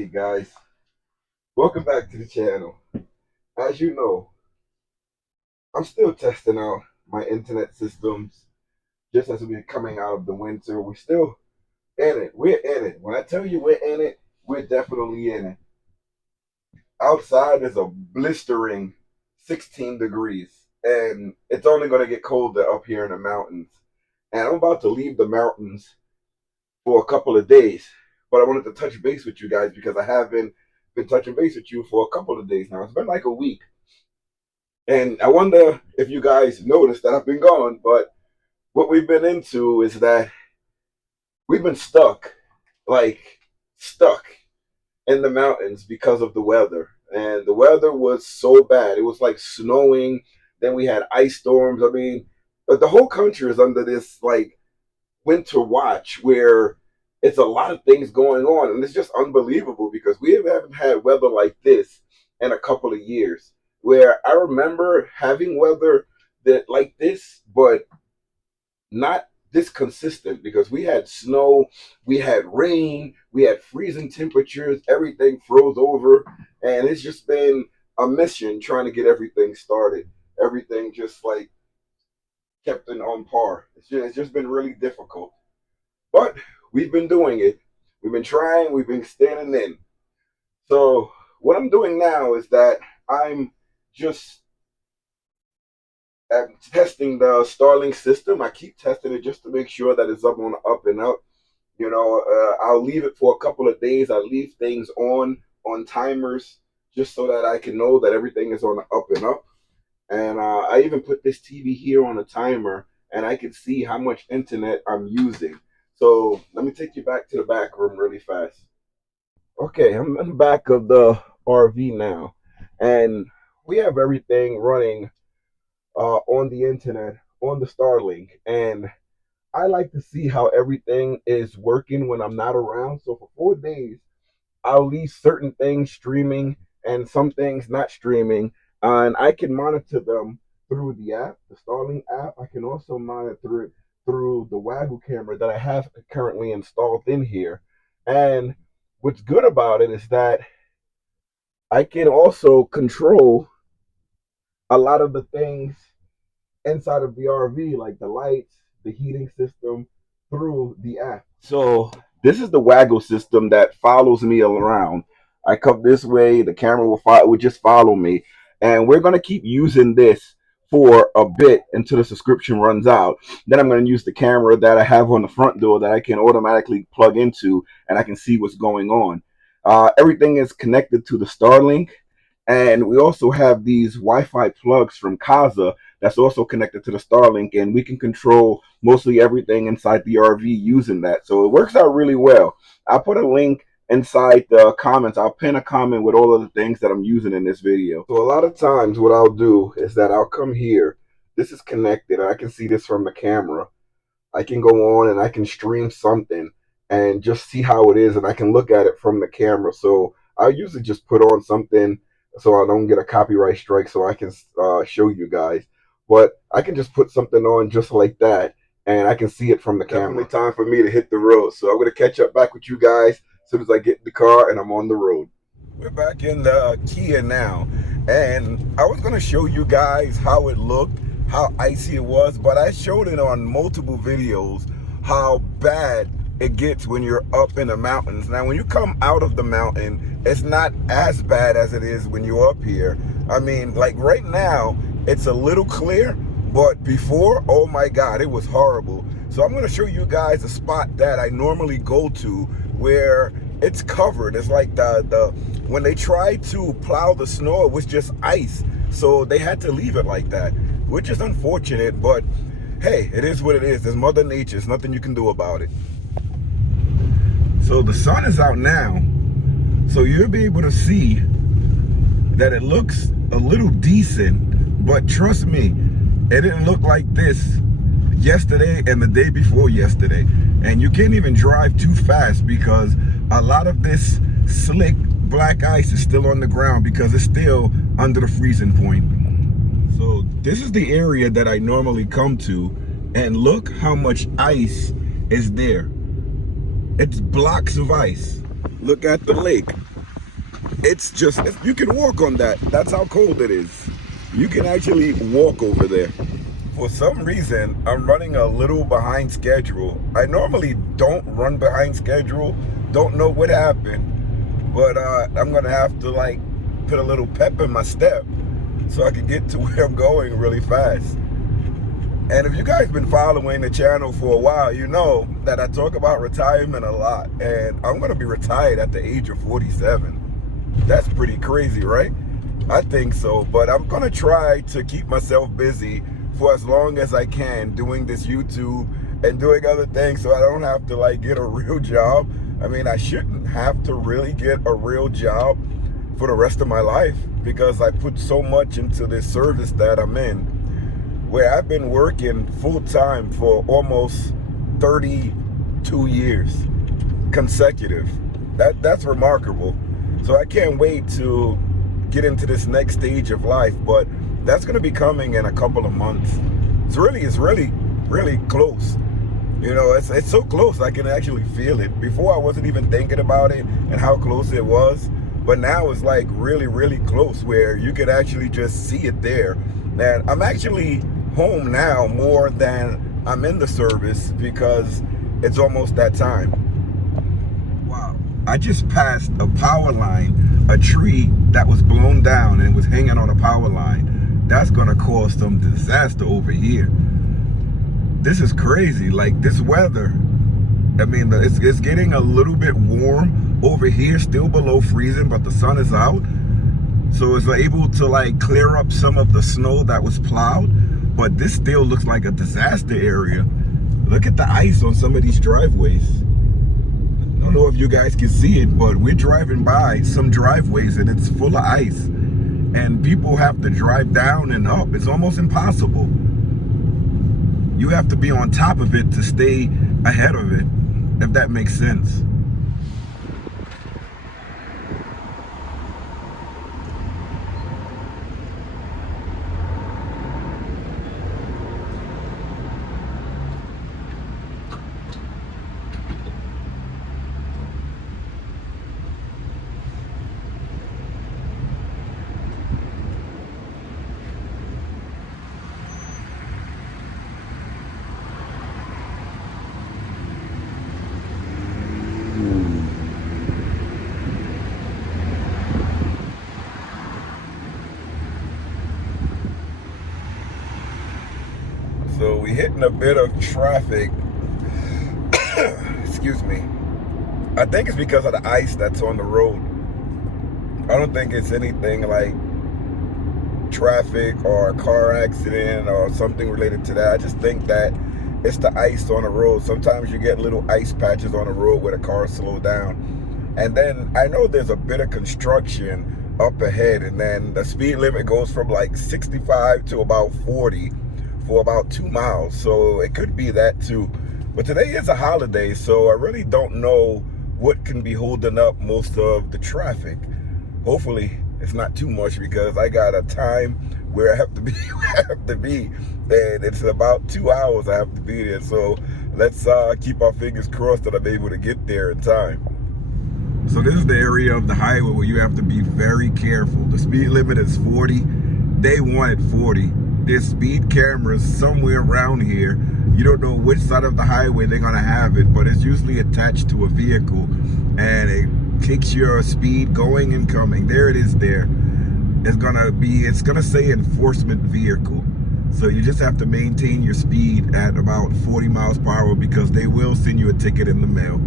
Hey guys, welcome back to the channel. As you know, I'm still testing out my internet systems just as we're coming out of the winter. We're still in it. We're in it. When I tell you we're in it, we're definitely in it. Outside is a blistering 16 degrees, and it's only going to get colder up here in the mountains. And I'm about to leave the mountains for a couple of days, but I wanted to touch base with you guys because I haven't been touching base with you for a couple of days now. It's been like a week. And I wonder if you guys noticed that I've been gone, but what we've been into is that we've been stuck, like stuck in the mountains because of the weather. And the weather was so bad. It was like snowing. Then we had ice storms. I mean, but the whole country is under this like winter watch where it's a lot of things going on, and it's just unbelievable because we haven't had weather like this in a couple of years. Where I remember having weather that like this, but not this consistent because we had snow, we had rain, we had freezing temperatures, everything froze over, and it's just been a mission trying to get everything started. Everything just like kept it on par. It's just been really difficult. But we've been doing it. We've been trying, we've been standing in. So what I'm doing now is that I'm just testing the Starlink system. I keep testing it just to make sure that it's up on the up and up. You know, I'll leave it for a couple of days. I leave things on timers just so that I can know that everything is on the up and up. And I even put this TV here on a timer, and I can see how much internet I'm using. So let me take you back to the back room really fast. Okay, I'm in the back of the RV now, and we have everything running on the internet, on the Starlink, and I like to see how everything is working when I'm not around. So for 4 days, I'll leave certain things streaming and some things not streaming, and I can monitor them through the app, the Starlink app. I can also monitor it through the Waggle camera that I have currently installed in here. And what's good about it is that I can also control a lot of the things inside of the RV, like the lights, the heating system, through the app. So this is the Waggle system that follows me around. I come this way, the camera will just follow me, and we're gonna keep using this for a bit until the subscription runs out. Then I'm going to use the camera that I have on the front door that I can automatically plug into, and I can see what's going on. Everything is connected to the Starlink, and we also have these Wi-Fi plugs from Kaza that's also connected to the Starlink, and we can control mostly everything inside the RV using that. So it works out really well. I'll put a link inside the comments. I'll pin a comment with all of the things that I'm using in this video. So a lot of times what I'll do is that I'll come here. This is connected. I can see this from the camera. I can go on and I can stream something and just see how it is, and I can look at it from the camera. So I usually just put on something so I don't get a copyright strike, so I can show you guys. But I can just put something on just like that, and I can see it from the camera. Definitely time for me to hit the road. So I'm going to catch up back with you guys as soon as I get in the car and I'm on the road. We're back in the Kia now, and I was going to show you guys how it looked, how icy it was, but I showed it on multiple videos how bad it gets when you're up in the mountains. Now when you come out of the mountain, it's not as bad as it is when you're up here. I mean, like right now it's a little clear, but before, oh my god, it was horrible. So I'm going to show you guys a spot that I normally go to where it's covered. It's like the when they tried to plow the snow, it was just ice, so they had to leave it like that, which is unfortunate, but hey, it is what it is. There's Mother Nature. There's nothing you can do about it. So the sun is out now, so you'll be able to see that it looks a little decent, but trust me, it didn't look like this yesterday and the day before yesterday. And you can't even drive too fast because a lot of this slick black ice is still on the ground because it's still under the freezing point. So this is the area that I normally come to, and look how much ice is there. It's blocks of ice. Look at the lake. it's just, you can walk on that. That's how cold it is. You can actually walk over there. For some reason, I'm running a little behind schedule. I normally don't run behind schedule. Don't know what happened, but I'm gonna have to like put a little pep in my step so I can get to where I'm going really fast. And if you guys been following the channel for a while, you know that I talk about retirement a lot, and I'm gonna be retired at the age of 47. That's pretty crazy, right? I think so, but I'm gonna try to keep myself busy for as long as I can, doing this YouTube and doing other things, so I don't have to like get a real job. I mean, I shouldn't have to really get a real job for the rest of my life, because I put so much into this service that I'm in, where I've been working full-time for almost 32 years consecutive. That's remarkable. So I can't wait to get into this next stage of life, but that's gonna be coming in a couple of months. It's really close. You know, it's so close I can actually feel it. Before I wasn't even thinking about it and how close it was, but now it's like really close, where you could actually just see it there. And I'm actually home now more than I'm in the service, because it's almost that time. Wow, I just passed a power line, a tree that was blown down and was hanging on a power line. That's gonna cause some disaster over here. This is crazy, like this weather. I mean, it's getting a little bit warm over here, still below freezing, but the sun is out. So it's able to like clear up some of the snow that was plowed. But this still looks like a disaster area. Look at the ice on some of these driveways. I don't know if you guys can see it, but we're driving by some driveways and it's full of ice. And people have to drive down and up. It's almost impossible. You have to be on top of it to stay ahead of it, if that makes sense. So we hitting a bit of traffic. Excuse me. I think it's because of the ice that's on the road. I don't think it's anything like traffic or a car accident or something related to that. I just think that it's the ice on the road. Sometimes you get little ice patches on the road where the cars slow down. And then I know there's a bit of construction up ahead, and then the speed limit goes from like 65 to about 40 for about 2 miles. So it could be that too. But today is a holiday, so I really don't know what can be holding up most of the traffic. Hopefully it's not too much, because I got a time where I have to be where I have to be, and it's about 2 hours I have to be there. So let's keep our fingers crossed that I'm able to get there in time. So this is the area of the highway where you have to be very careful. The speed limit is 40. They wanted 40. There's speed cameras somewhere around here. You don't know which side of the highway they're gonna have it, but it's usually attached to a vehicle, and it kicks your speed going and coming. There it is there. It's gonna say enforcement vehicle. So you just have to maintain your speed at about 40 miles per hour, because they will send you a ticket in the mail.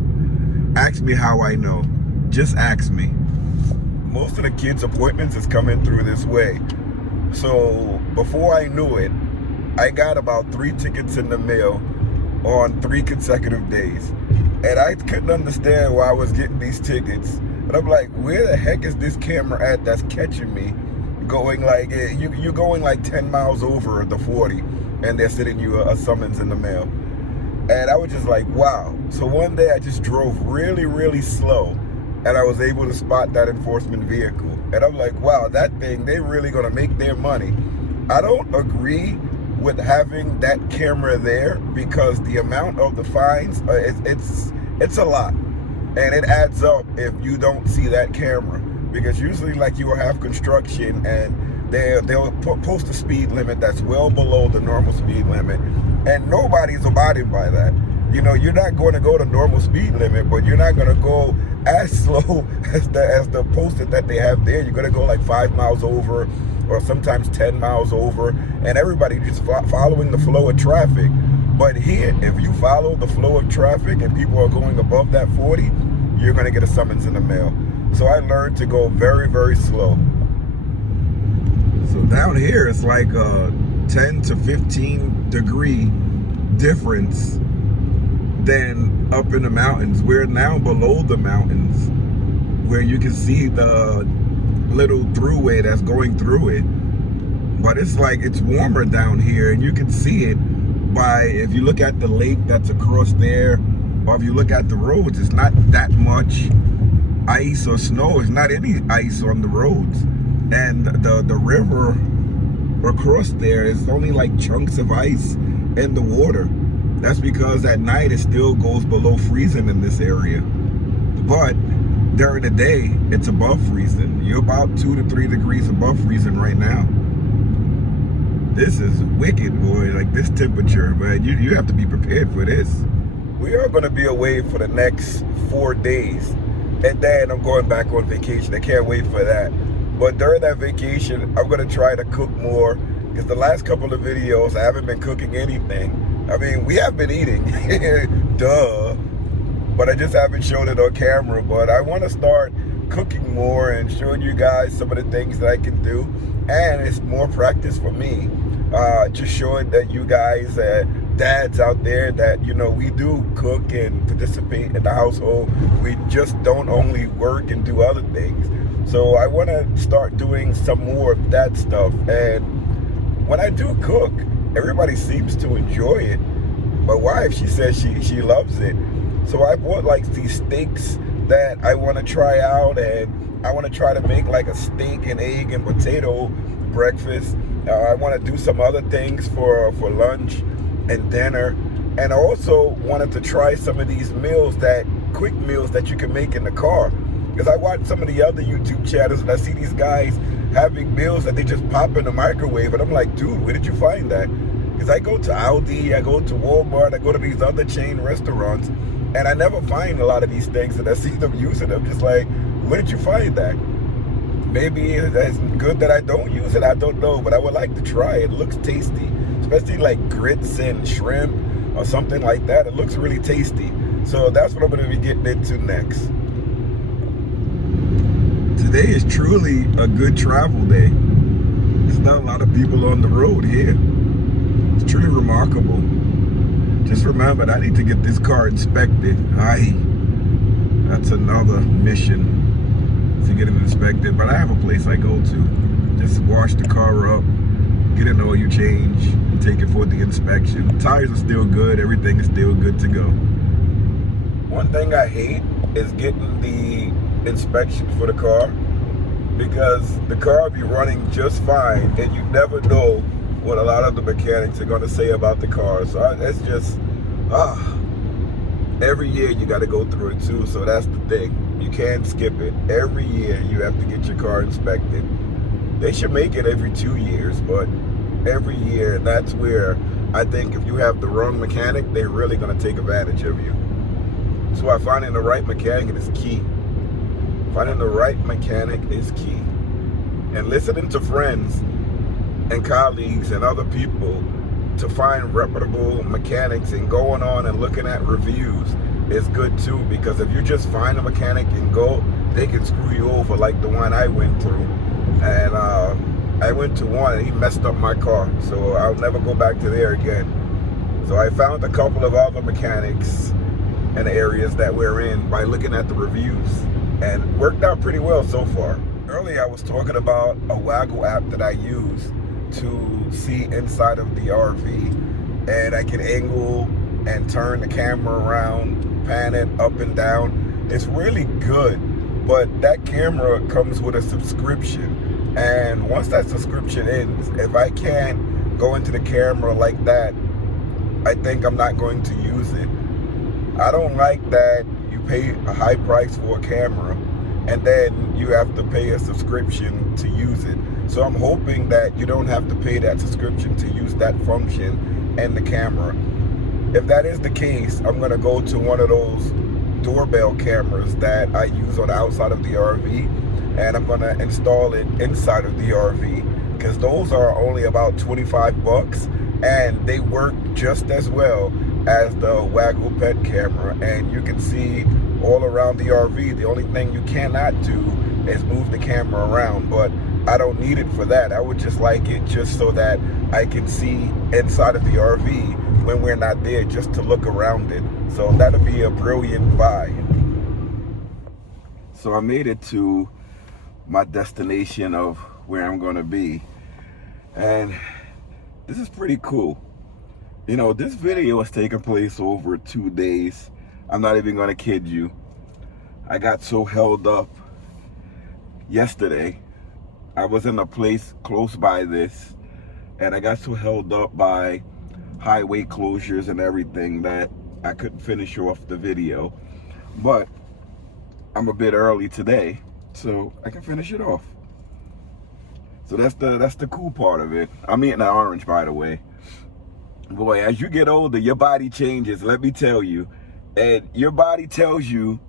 Ask me how I know. Just ask me. Most of the kids' appointments is coming through this way. So before I knew it, I got about 3 tickets in the mail on 3 consecutive days. And I couldn't understand why I was getting these tickets. And I'm like, where the heck is this camera at that's catching me? Going like, you're going like 10 miles over the 40, and they're sending you a summons in the mail. And I was just like, wow. So one day I just drove really slow, and I was able to spot that enforcement vehicle. And I'm like, wow, that thing, they really gonna make their money. I don't agree with having that camera there, because the amount of the fines, it's a lot. And it adds up if you don't see that camera. because usually like you will have construction and they'll post a speed limit that's well below the normal speed limit, and nobody's abiding by that. You know, you're not going to go the normal speed limit, but you're not going to go as slow as the posted that they have there. You're going to go like 5 miles over, or sometimes 10 miles over, and everybody just following the flow of traffic. But here, if you follow the flow of traffic and people are going above that 40, you're going to get a summons in the mail. So I learned to go very, very slow. So down here, it's like a 10 to 15 degree difference than up in the mountains. We're now below the mountains, where you can see the little throughway that's going through it. But it's like it's warmer down here, and you can see it by, if you look at the lake that's across there, or if you look at the roads, it's not that much ice or snow. It's not any ice on the roads. And the river across there is only like chunks of ice in the water. That's because at night it still goes below freezing in this area. But during the day, it's above freezing. You're about 2 to 3 degrees above freezing right now. This is wicked, boy, like this temperature, but you have to be prepared for this. We are going to be away for the next 4 days, and then I'm going back on vacation. I can't wait for that. But during that vacation, I'm going to try to cook more, because the last couple of videos, I haven't been cooking anything. I mean, we have been eating, duh, but I just haven't shown it on camera. But I want to start cooking more and showing you guys some of the things that I can do, and it's more practice for me. Just showing that you guys, dads out there, that, you know, we do cook and participate in the household. We just don't only work and do other things. So I want to start doing some more of that stuff. And when I do cook, everybody seems to enjoy it. My wife, she says she loves it. So I bought like these steaks that I want to try out, and I want to try to make like a steak and egg and potato breakfast. I want to do some other things for lunch and dinner. And I also wanted to try some of these meals, that quick meals that you can make in the car. Because I watch some of the other YouTube channels and I see these guys having meals that they just pop in the microwave. And I'm like, dude, where did you find that? Because I go to Aldi, I go to Walmart, I go to these other chain restaurants, and I never find a lot of these things, and I see them using them. Just like, where did you find that? Maybe it's good that I don't use it, I don't know, but I would like to try it. It looks tasty, especially like grits and shrimp or something like that. It looks really tasty. So that's what I'm going to be getting into next. Today is truly a good travel day. There's not a lot of people on the road here. It's truly remarkable. Just remember, I need to get this car inspected. That's another mission, to get it inspected. But I have a place I go to. Just wash the car up, get an oil change, and take it for the inspection. The tires are still good. Everything is still good to go. One thing I hate is getting the inspection for the car, because the car will be running just fine, and you never know what a lot of the mechanics are going to say about the car. So it's just, every year you got to go through it too. So that's the thing. You can't skip it. Every year you have to get your car inspected. They should make it every 2 years, but every year, that's where I think if you have the wrong mechanic, they're really going to take advantage of you. So I finding the right mechanic is key. Finding the right mechanic is key. And listening to friends and colleagues and other people to find reputable mechanics, and going on and looking at reviews is good too, because if you just find a mechanic and go, they can screw you over, like the one I went through. And I went to one and he messed up my car, so I'll never go back to there again. So I found a couple of other mechanics in the areas that we're in by looking at the reviews, and worked out pretty well so far. Earlier I was talking about a Waggle app that I use to see inside of the RV, and I can angle and turn the camera around, pan it up and down. It's really good, but that camera comes with a subscription, and once that subscription ends, if I can't go into the camera like that, I think I'm not going to use it. I don't like that you pay a high price for a camera and then you have to pay a subscription to use it. So I'm hoping that you don't have to pay that subscription to use that function and the camera. If that is the case, I'm gonna go to one of those doorbell cameras that I use on the outside of the RV, and I'm gonna install it inside of the RV, because those are only about 25 bucks and they work just as well as the Waggle pet camera, and you can see all around the RV. The only thing you cannot do is move the camera around, but I don't need it for that. I would just like it just so that I can see inside of the RV when we're not there, just to look around it. So that'll be a brilliant buy. So I made it to my destination of where I'm gonna be, and this is pretty cool. You know, this video is taking place over 2 days. I'm not even gonna kid you. I got so held up yesterday. I was in a place close by this, and I got so held up by highway closures and everything that I couldn't finish off the video. But I'm a bit early today, so I can finish it off. So that's the cool part of it. I'm eating an orange, by the way. Boy, as you get older, your body changes, let me tell you. And your body tells you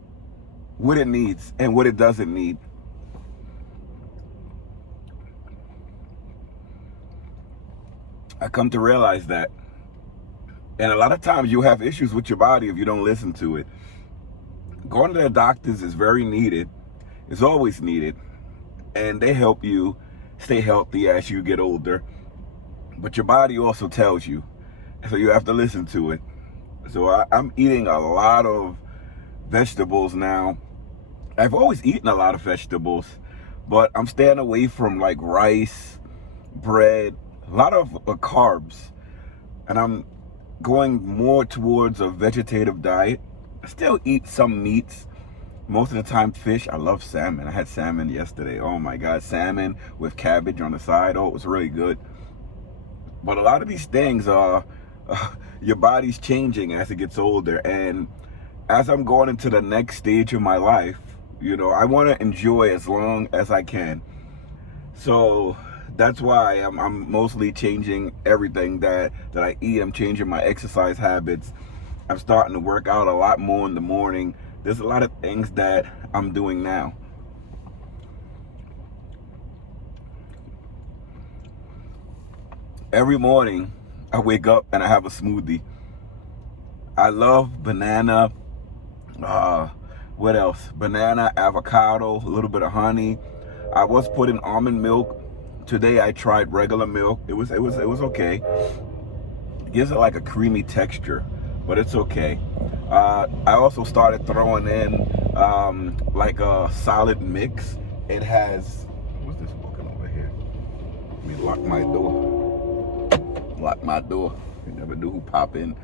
what it needs and what it doesn't need. I come to realize that. And a lot of times you have issues with your body if you don't listen to it. Going to the doctors is very needed. It's always needed. And they help you stay healthy as you get older. But your body also tells you. So you have to listen to it. So I'm eating a lot of vegetables now. I've always eaten a lot of vegetables, but I'm staying away from like rice, bread, a lot of carbs. And I'm going more towards a vegetative diet. I still eat some meats. Most of the time fish. I love salmon. I had salmon yesterday. Oh my God, salmon with cabbage on the side. Oh, it was really good. But a lot of these things are, your body's changing as it gets older. And as I'm going into the next stage of my life, you know, I want to enjoy as long as I can. So that's why I'm mostly changing everything that I eat. I'm changing my exercise habits. I'm starting to work out a lot more in the morning. There's a lot of things that I'm doing now. Every morning I wake up and I have a smoothie. I love banana, what else? Banana, avocado, a little bit of honey. I was putting almond milk. Today I tried regular milk. It was okay. It gives it like a creamy texture, but it's okay. I also started throwing in like a solid mix. It has, what's this walking over here? Let me lock my door. Lock my door. You never knew who pop in.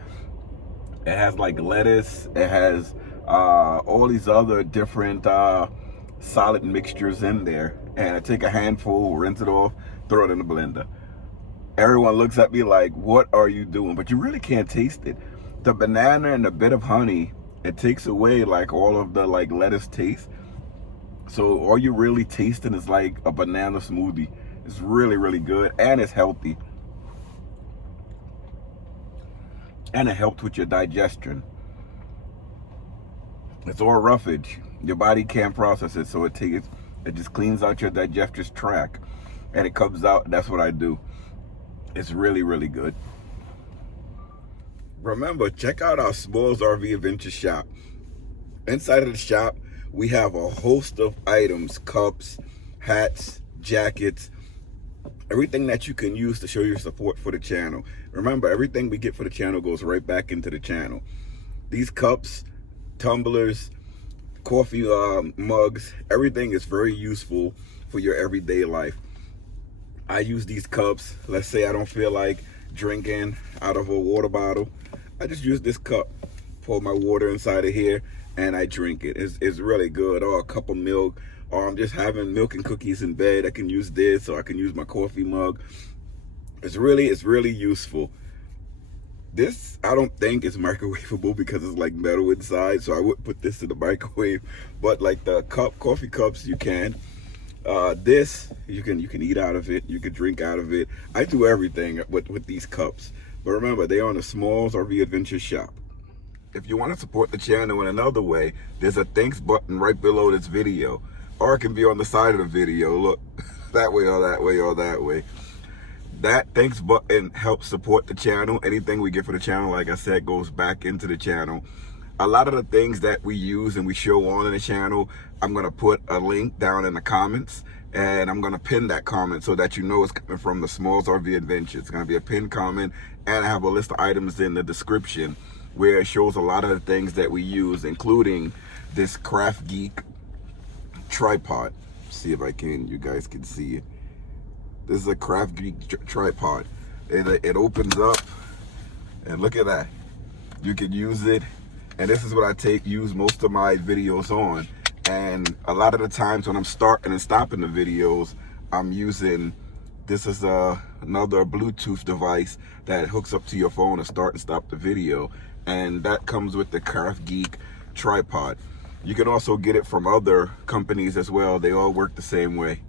It has like lettuce. It has all these other different solid mixtures in there. And I take a handful, rinse it off, throw it in the blender. Everyone looks at me like, what are you doing? But you really can't taste it. The banana and a bit of honey, it takes away like all of the like lettuce taste. So all you're really tasting is like a banana smoothie. It's really, really good, and it's healthy. And it helps with your digestion. It's all roughage. Your body can't process it, so it just cleans out your digestive tract, and it comes out. That's what I do. It's really, really good. Remember, check out our SmallsRV Adventure shop. Inside of the shop, we have a host of items: cups, hats, jackets, everything that you can use to show your support for the channel. Remember, everything we get for the channel goes right back into the channel. These cups, tumblers, coffee mugs, everything is very useful for your everyday life. I use these cups. Let's say I don't feel like drinking out of a water bottle. I just use this cup, pour my water inside of here, and I drink it. It's really good. Or a cup of milk, or I'm just having milk and cookies in bed. I can use this, or I can use my coffee mug. It's really useful. This, I don't think is microwavable because it's like metal inside, so I wouldn't put this in the microwave. But like the coffee cups, you can. This, you can eat out of it, you can drink out of it. I do everything with these cups. But remember, they're on the SmallsRV Adventure shop. If you want to support the channel in another way, there's a thanks button right below this video. Or it can be on the side of the video. Look, that way or that way or that way. That thanks button helps support the channel. Anything we get for the channel, like I said, goes back into the channel. A lot of the things that we use and we show on the channel, I'm going to put a link down in the comments. And I'm going to pin that comment so that you know it's coming from the SmallsRV Adventure. It's going to be a pinned comment. And I have a list of items in the description where it shows a lot of the things that we use, including this KraftGeek tripod. See if you guys can see it. This is a KraftGeek tripod. It opens up, and look at that. You can use it, and this is what I use most of my videos on. And a lot of the times when I'm starting and stopping the videos, I'm using, this is another Bluetooth device that hooks up to your phone to start and stop the video. And that comes with the KraftGeek tripod. You can also get it from other companies as well. They all work the same way.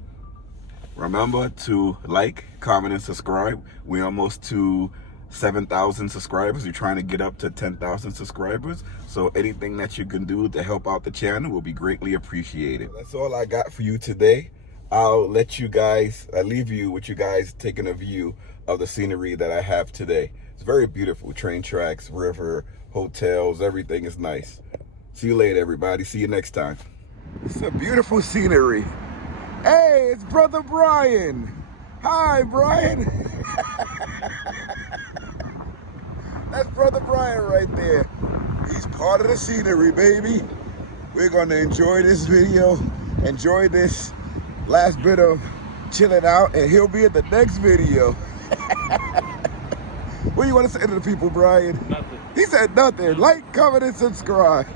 Remember to like, comment, and subscribe. We're almost to 7,000 subscribers. We're trying to get up to 10,000 subscribers. So anything that you can do to help out the channel will be greatly appreciated. That's all I got for you today. I'll leave you with you guys taking a view of the scenery that I have today. It's very beautiful. Train tracks, river, hotels, everything is nice. See you later, everybody. See you next time. It's a beautiful scenery. Hey, it's Brother Brian. Hi, Brian. That's Brother Brian right there. He's part of the scenery, baby. We're gonna enjoy this video, enjoy this last bit of chilling out, and he'll be at the next video. What do you want to say to the people, Brian? Nothing. He said nothing. Like, comment, and subscribe.